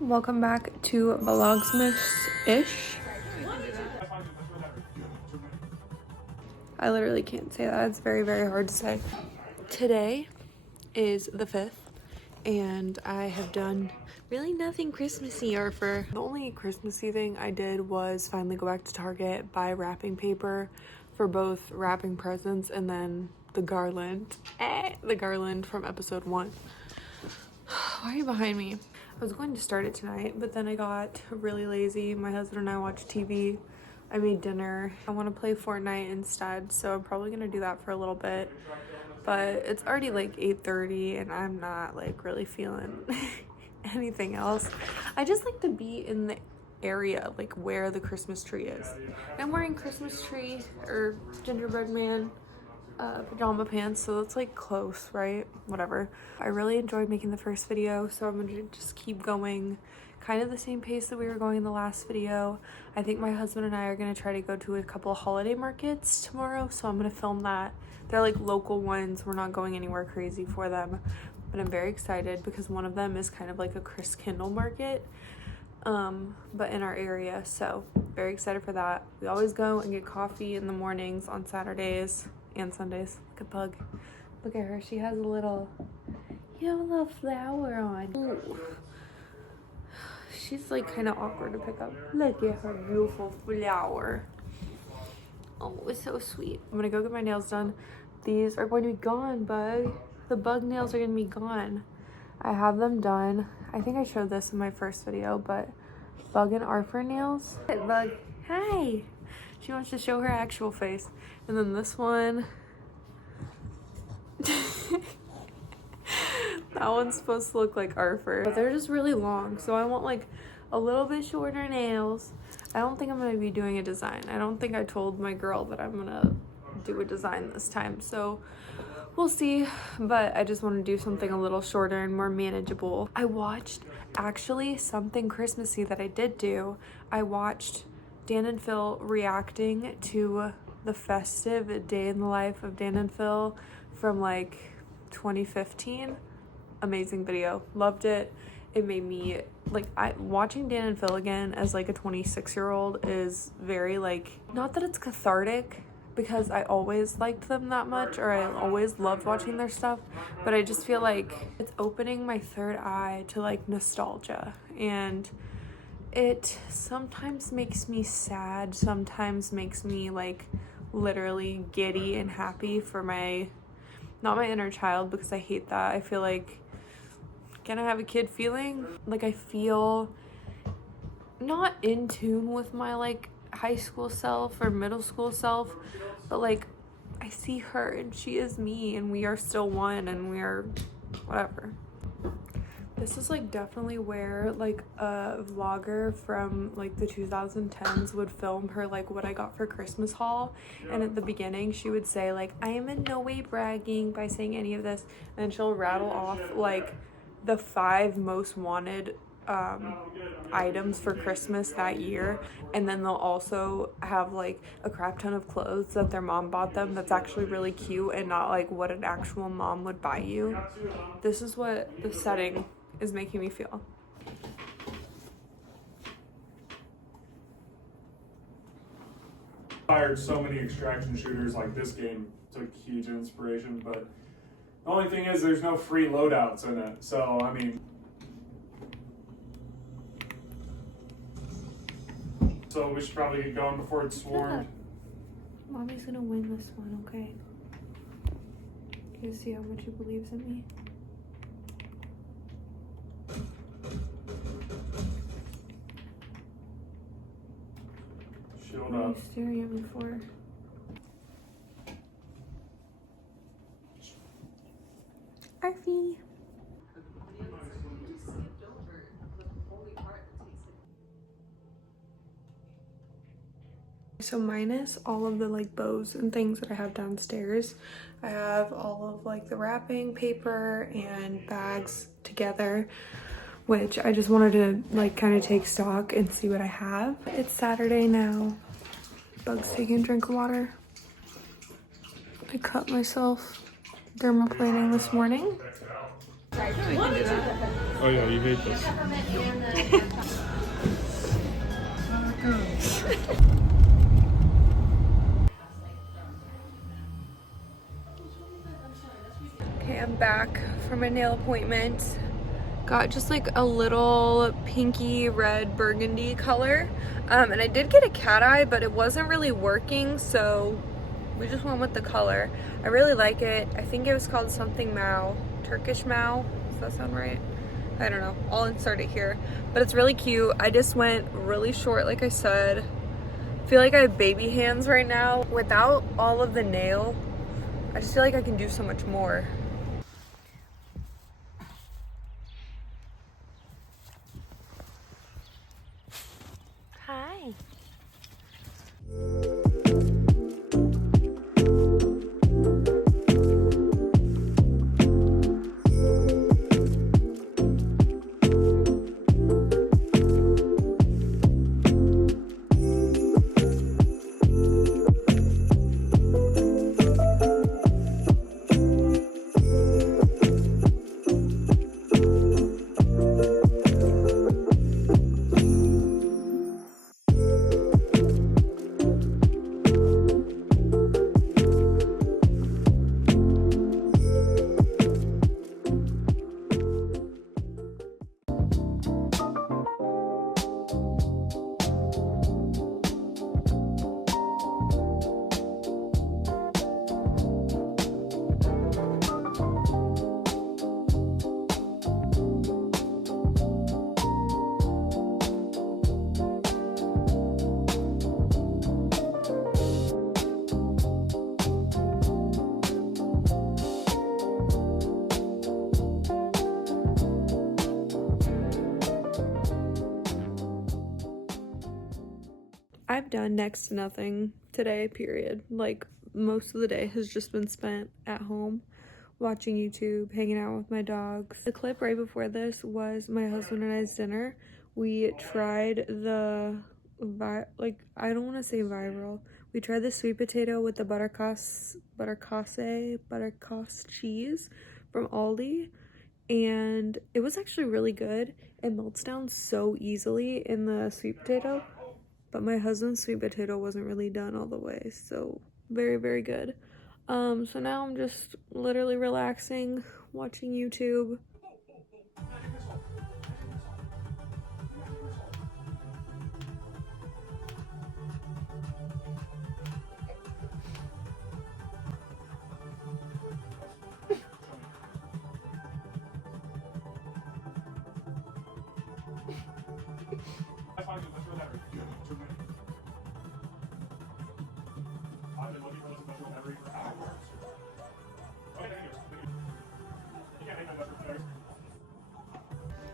Welcome back to vlogsmas-ish. I literally can't say that. It's very, very hard to say. Today is the 5th and I have done really nothing Christmassy or for the only Christmassy thing I did was finally go back to Target, buy wrapping paper for both wrapping presents and then the garland. The garland from episode 1. Why are you behind me? I was going to start it tonight, but then I got really lazy. My husband and I watched TV. I made dinner. I want to play Fortnite instead, so I'm probably going to do that for a little bit. But it's already like 8:30 and I'm not like really feeling anything else. I just like to be in the area like where the Christmas tree is. I'm wearing Christmas tree or gingerbread man pajama pants, so that's like close, right? Whatever. I really enjoyed making the first video, so I'm gonna just keep going kind of the same pace that we were going in the last video. I think my husband and I are gonna try to go to a couple of holiday markets tomorrow, so I'm gonna film that. They're like local ones. We're not going anywhere crazy for them, but I'm very excited because one of them is kind of like a Chris Kindle market, but in our area, so very excited for that. We always go and get coffee in the mornings on Saturdays and Sundays. Look at Bug. Look at her. She has a little, you have a little flower on. Ooh. She's like kind of awkward to pick up. Look at her beautiful flower. Oh, it's so sweet. I'm gonna go get my nails done. These are going to be gone, Bug. The Bug nails are gonna be gone. I have them done. I think I showed this in my first video, but Bug and Arthur nails. Hey, Bug. Hi. She wants to show her actual face. And then this one. That one's supposed to look like Arthur. But they're just really long. So I want like a little bit shorter nails. I don't think I'm going to be doing a design. I don't think I told my girl that I'm going to do a design this time. So we'll see. But I just want to do something a little shorter and more manageable. I watched actually something Christmassy that I did do. I watched Dan and Phil reacting to the festive day in the life of Dan and Phil from like 2015. Amazing video. Loved it. It made me like, watching Dan and Phil again as like a 26-year-old is very like, not that it's cathartic because I always liked them that much or I always loved watching their stuff, but I just feel like it's opening my third eye to like nostalgia, and it sometimes makes me sad, sometimes makes me like literally giddy and happy for my, not my inner child because I hate that. I feel like, can I have a kid feeling? Like I feel not in tune with my like high school self or middle school self, but like I see her and she is me and we are still one and we are whatever. This is like definitely where like a vlogger from like the 2010s would film her like what I got for Christmas haul, and at the beginning she would say like, I am in no way bragging by saying any of this, and she'll rattle off like the 5 most wanted items for Christmas that year, and then they'll also have like a crap ton of clothes that their mom bought them that's actually really cute and not like what an actual mom would buy you. This is what the setting is making me feel. Fired so many extraction shooters, like this game took huge inspiration, but the only thing is there's no free loadouts in it, so I mean, so we should probably get going before it's swarmed. Mommy's gonna win this one, okay? You see how much he believes in me? Shield What are you up. staring at me for? Arfie. So minus all of the like bows and things that I have downstairs, I have all of like the wrapping paper and bags together, which I just wanted to like kind of take stock and see what I have. It's Saturday now. Bug's taking a drink of water. I cut myself dermaplaning this morning. We can do that. Oh yeah, you hate this. Okay, I'm back from my nail appointment. Got just like a little pinky red burgundy color. And I did get a cat eye, but it wasn't really working, so we just went with the color. I really like it. I think it was called something Mao, Turkish Mao. Does that sound right? I don't know. I'll insert it here. But it's really cute. I just went really short, like I said. I feel like I have baby hands right now. Without all of the nail, I just feel like I can do so much more. Hi. I've done next to nothing today, period. Like, most of the day has just been spent at home watching YouTube, hanging out with my dogs. The clip right before this was my husband and I's dinner. We tried the, I don't want to say viral. We tried the sweet potato with the buttercos cheese from Aldi, and it was actually really good. It melts down so easily in the sweet potato. But my husband's sweet potato wasn't really done all the way, so very, very good. So now I'm just literally relaxing, watching YouTube.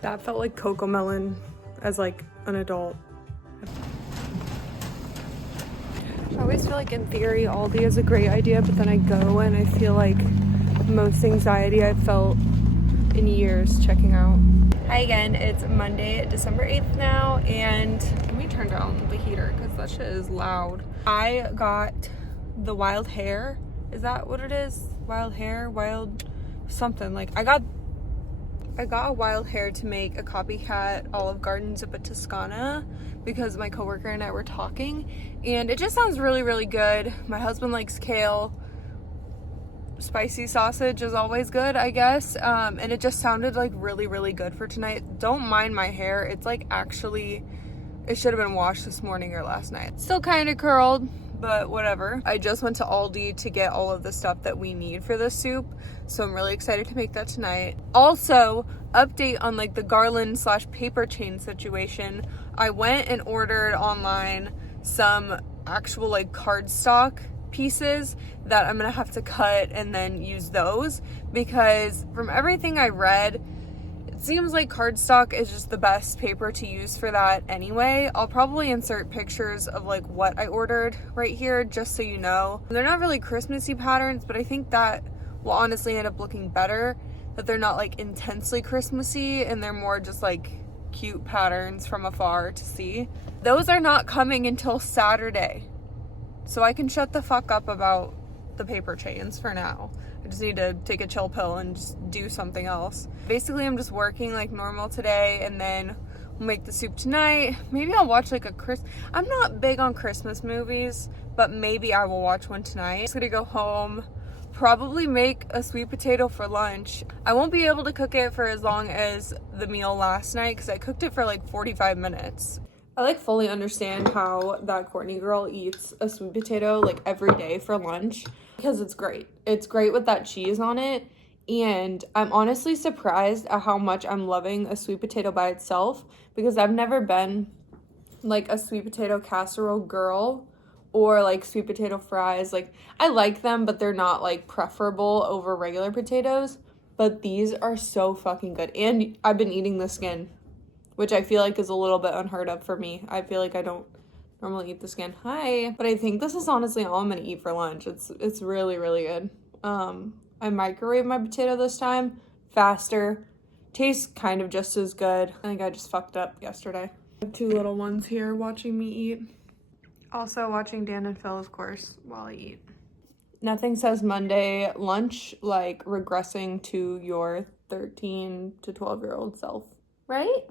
That felt like Cocoa Melon as like an adult. I always feel like in theory Aldi is a great idea, but then I go and I feel like most anxiety I've felt in years checking out. Hi again, it's Monday, December 8th now, and let me turn down the heater because that shit is loud. I got the wild hair. Is that what it is? Wild hair? Wild something. Like, I got a wild hair to make a copycat Olive Garden Zuppa Toscana because my coworker and I were talking, and it just sounds really, really good. My husband likes kale. Spicy sausage is always good, I guess. And it just sounded like really, really good for tonight. Don't mind my hair. It's like actually, it should have been washed this morning or last night. Still kind of curled, but whatever. I just went to Aldi to get all of the stuff that we need for this soup, so I'm really excited to make that tonight. Also, update on like the garland / paper chain situation. I went and ordered online some actual like cardstock pieces that I'm gonna have to cut and then use those, because from everything I read, it seems like cardstock is just the best paper to use for that anyway. I'll probably insert pictures of like what I ordered right here just so you know. They're not really Christmassy patterns, but I think that will honestly end up looking better, that they're not like intensely Christmassy and they're more just like cute patterns from afar to see. Those are not coming until Saturday, so I can shut the fuck up about the paper chains for now. I just need to take a chill pill and just do something else. Basically, I'm just working like normal today, and then we'll make the soup tonight. Maybe I'll watch like I'm not big on Christmas movies, but maybe I will watch one tonight. I'm just gonna go home, probably make a sweet potato for lunch. I won't be able to cook it for as long as the meal last night because I cooked it for like 45 minutes. I like fully understand how that Courtney girl eats a sweet potato like every day for lunch because it's great. It's great with that cheese on it, and I'm honestly surprised at how much I'm loving a sweet potato by itself because I've never been like a sweet potato casserole girl or like sweet potato fries. Like, I like them, but they're not like preferable over regular potatoes, but these are so fucking good. And I've been eating the skin, which I feel like is a little bit unheard of for me. I feel like I don't normally eat the skin. Hi. But I think this is honestly all I'm gonna eat for lunch. It's really, really good. I microwaved my potato this time. Faster. Tastes kind of just as good. I think I just fucked up yesterday. I have two little ones here watching me eat. Also watching Dan and Phil, of course, while I eat. Nothing says Monday lunch like regressing to your 13 to 12-year-old self, right?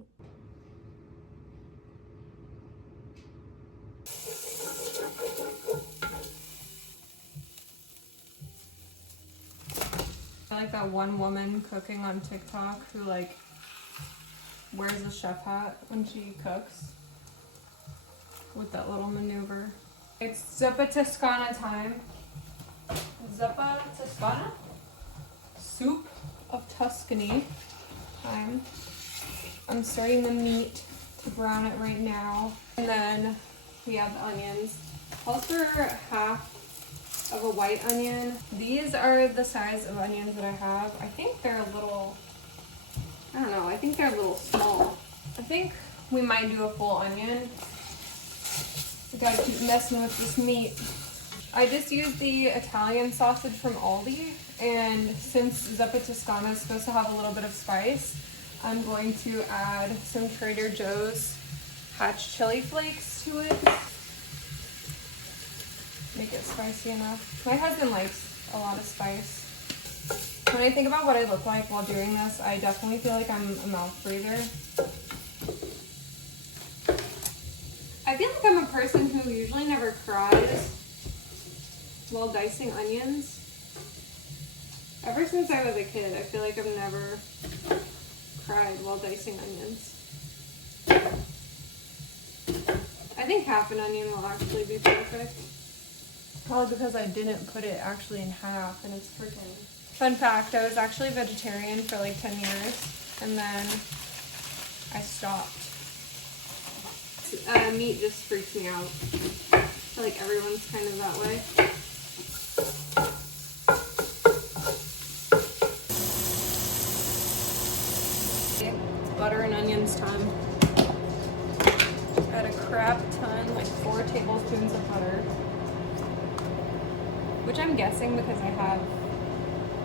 I like that one woman cooking on TikTok who like wears a chef hat when she cooks with that little maneuver. It's Zuppa Toscana time. Zuppa Toscana? Soup of Tuscany time. I'm starting the meat to brown it right now. And then we have the onions. I'll throw half of a white onion. These are the size of onions that I have. I think they're a little, I don't know, I think they're a little small. I think we might do a full onion. I gotta keep messing with this meat. I just used the Italian sausage from Aldi, and since Zuppa Toscana is supposed to have a little bit of spice, I'm going to add some Trader Joe's hatch chili flakes to it. Make it spicy enough. My husband likes a lot of spice. When I think about what I look like while doing this, I definitely feel like I'm a mouth breather. I feel like I'm a person who usually never cries while dicing onions. Ever since I was a kid, I feel like I've never cried while dicing onions. I think half an onion will actually be perfect. Probably because I didn't put it actually in half and it's freaking... Fun fact, I was actually vegetarian for like 10 years and then I stopped. Meat just freaks me out. I feel like everyone's kind of that way. It's butter and onions time. Add a crap ton, like 4 tablespoons of butter. Which I'm guessing because I have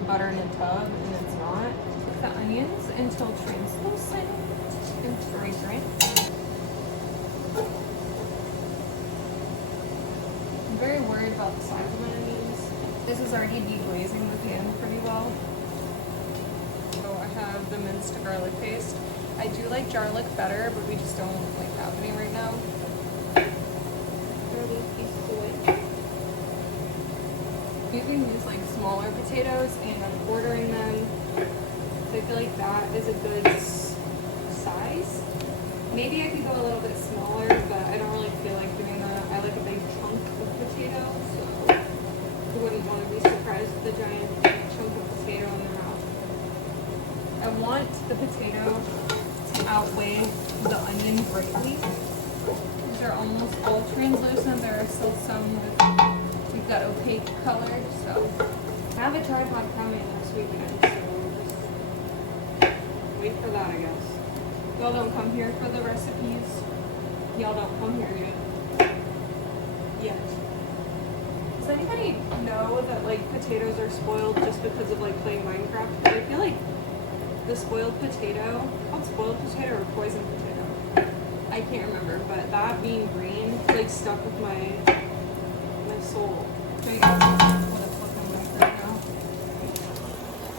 butter in a tub and it's not. Cook the onions until translucent and fragrant. I'm very worried about the size of my onions. This is already deglazing the pan pretty well. So I have the minced garlic paste. I do like garlic better, but we just don't like have any right now. Throw these pieces away. Using these like smaller potatoes and I'm ordering them. So I feel like that is a good size. Maybe I could go a little bit smaller, but I don't really feel like doing that. I like a big chunk of potato, so I wouldn't want to be surprised with a giant chunk of potato in their mouth. I want the potato to outweigh the onion greatly. These are almost all translucent. There are still some with that opaque color, so I have a tripod coming this weekend, so just wait for that, I guess. Y'all don't come here for the recipes. Y'all don't come here yet. Does anybody know that like potatoes are spoiled just because of like playing Minecraft? But I feel like the spoiled potato, called spoiled potato or poison potato? I can't remember, but that being green like stuck with my soul. So you guys what it's looking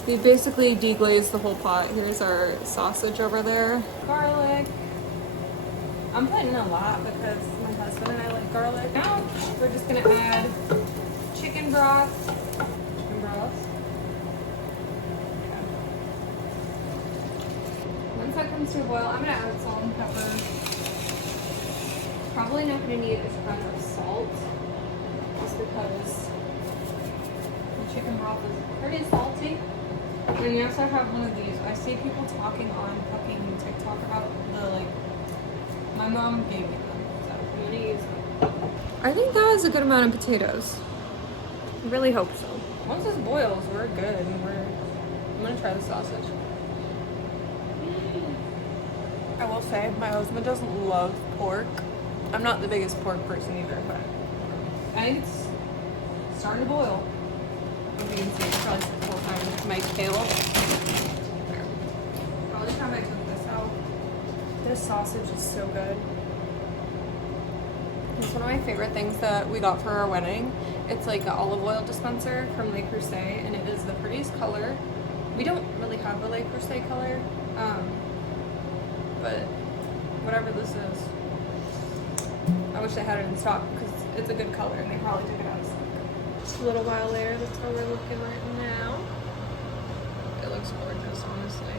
We basically deglazed the whole pot. Here's our sausage over there. Garlic. I'm putting a lot because my husband and I like garlic. Now we're just gonna add chicken broth. Chicken broth. Okay. Once that comes to a boil, I'm gonna add salt and pepper. Probably not gonna need a ton of salt, just because the chicken broth is pretty salty. And we also have one of these. I see people talking on fucking TikTok about the like. My mom gave me them, so I'm gonna use them. I think that was a good amount of potatoes. I really hope so. Once this boils, we're good. I'm gonna try the sausage. I will say, my husband doesn't love pork. I'm not the biggest pork person either, but I think it's starting to boil. As you can see, it's probably 4 times my tail. There. Probably time I took this out. This sausage is so good. It's one of my favorite things that we got for our wedding. It's like an olive oil dispenser from Le Creuset, and it is the prettiest color. We don't really have a Le Creuset color, but whatever this is, I wish they had it in stock because it's a good color and they probably took it out of stock. Just a little while later, that's how we're looking right now. It looks gorgeous, honestly.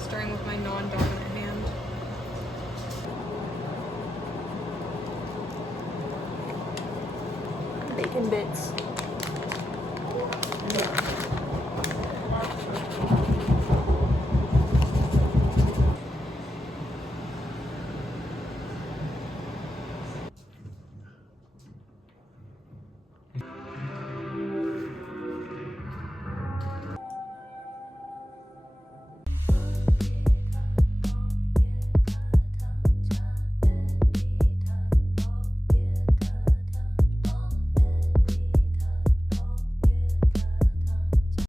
Stirring with my non-dominant hand. Bacon bits.